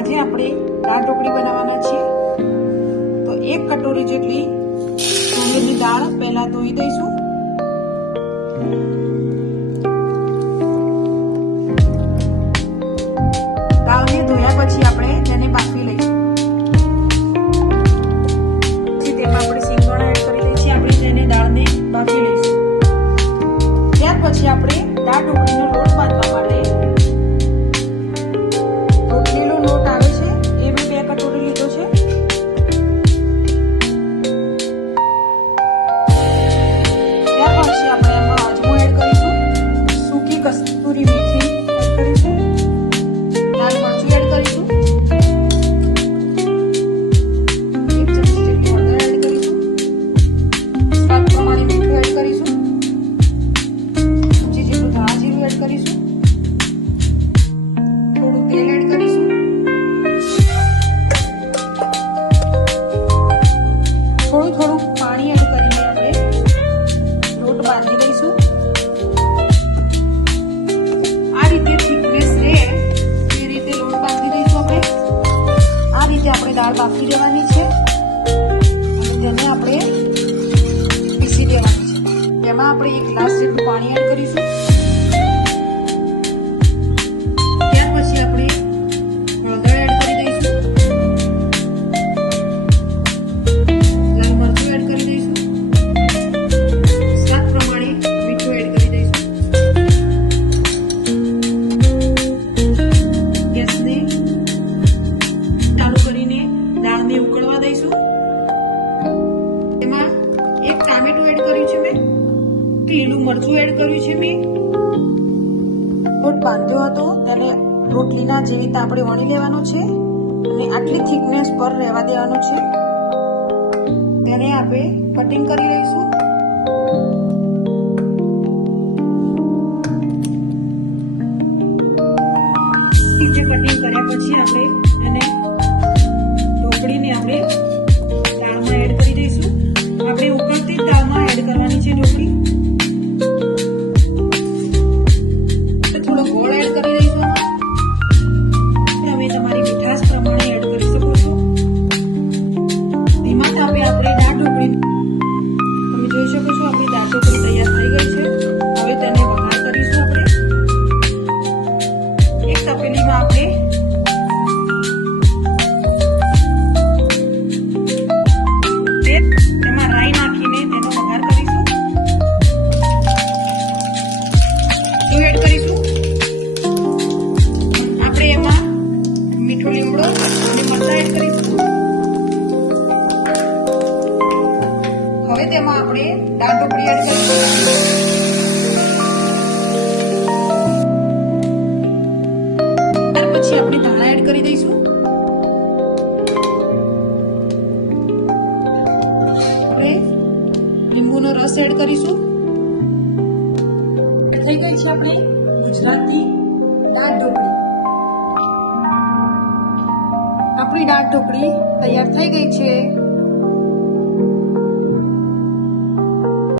આજે આપણે દાળ ઢોકળી બનાવવાના છીએ। તો 1 કટોરી જેટલી તુવેરની દાળ પહેલા ધોઈ દઈશું। દાળને ધોયા પછી આપણે તેને બાફી લઈશું। પછી તેમાં આપણે સિંગદાણા એડ કરી દઈશું। આપણે તેને દાળને બાફી લઈશું। ત્યાર પછી આપણે દાળ ઢોકળીનો લોટ બાંધવા માટે રોટલીનો લોટ આવે છે એ બી 2 કટોરી લીધો છે। ત્યાર પછી આપણે એમાં અજમો એડ કરીશું, સૂકી કસ્તુરી મેથી એડ કરીશું, લાલ મરચું એડ કરીશું, 1 ચમચી જેટલી હળદર એડ કરીશું, સ્વાદ પ્રમાણે મીઠું એડ કરીશું, ચમચી જેટલું ધાણા જીરું એડ કરીશું, થોડું તેલ એડ કરીશું, થોડું પાણી એડ કરીને આપણે લોટ બાંધી દઈશું। આ રીતે થિકનેસ રહે એ રીતે લોટ બાંધી દઈશું। આપણે આ રીતે આપણે દાળ બાફી દેવાની છે અને તેને આપણે પીસી દેવાની છે। તેમાં આપણે 1 ગ્લાસ જેટલું પાણી એડ કરીશું। ત્યાર પછી આપણે હળદર એડ કરી દઈશું, લાલ મરચું એડ કરી દઈશું, સ્વાદ પ્રમાણે મીઠું એડ કરી દઈશું। ગેસને ચાલુ કરીને દાળને ઉકળવા દઈશું। તેમાં 1 ટામેટું એડ કર્યું છે મેં, લીલું મરચું એડ કર્યું છે મેં। લોટ બાંધ્યો હતો તેને રોટલીના જેવી રીતે આપણે વણી લેવાનો છે અને આટલી થિકનેસ પર રહેવા દેવાનો છે। તેને આપણે કટિંગ કરી લઈશું। કટિંગ કર્યા પછી આપણે એને ઢોકળીને આપણે દાળમાં એડ કરી દઈશું। આપણે ઉકળતી દાળમાં એડ કરવાની છે ઢોકળી। થોડો ગોળ એડ કરી દઈશું। તમે તમારી મીઠાશ પ્રમાણે એડ કરી શકો છો। ધીમા તાપે આપણે દાળ ઢોકળી, તમે જોઈ શકો છો આપણી દાળ ઢોકળી તૈયાર થઈ ગઈ છે। હવે તેને વઘાર કરીશું। આપણે એક તપેલીમાં આપણે તેમાં રાઈ નાખીને તેનો વઘાર કરીશું। એડ કરીશું આપણે એમાં મીઠો લીમડો અને મરચાં એડ કરીશું। હવે તેમાં આપણે દાળ ઢોકળી એડ કરીશું। ત્યાર પછી આપણે ધાણા એડ કરી દઈશું। આપણે લીંબુનો રસ એડ કરીશું। થઈ ગઈ છે આપણે ગુજરાતી દાળ ઢોકળી। આપણી દાળ ઢોકળી તૈયાર થઈ ગઈ છે।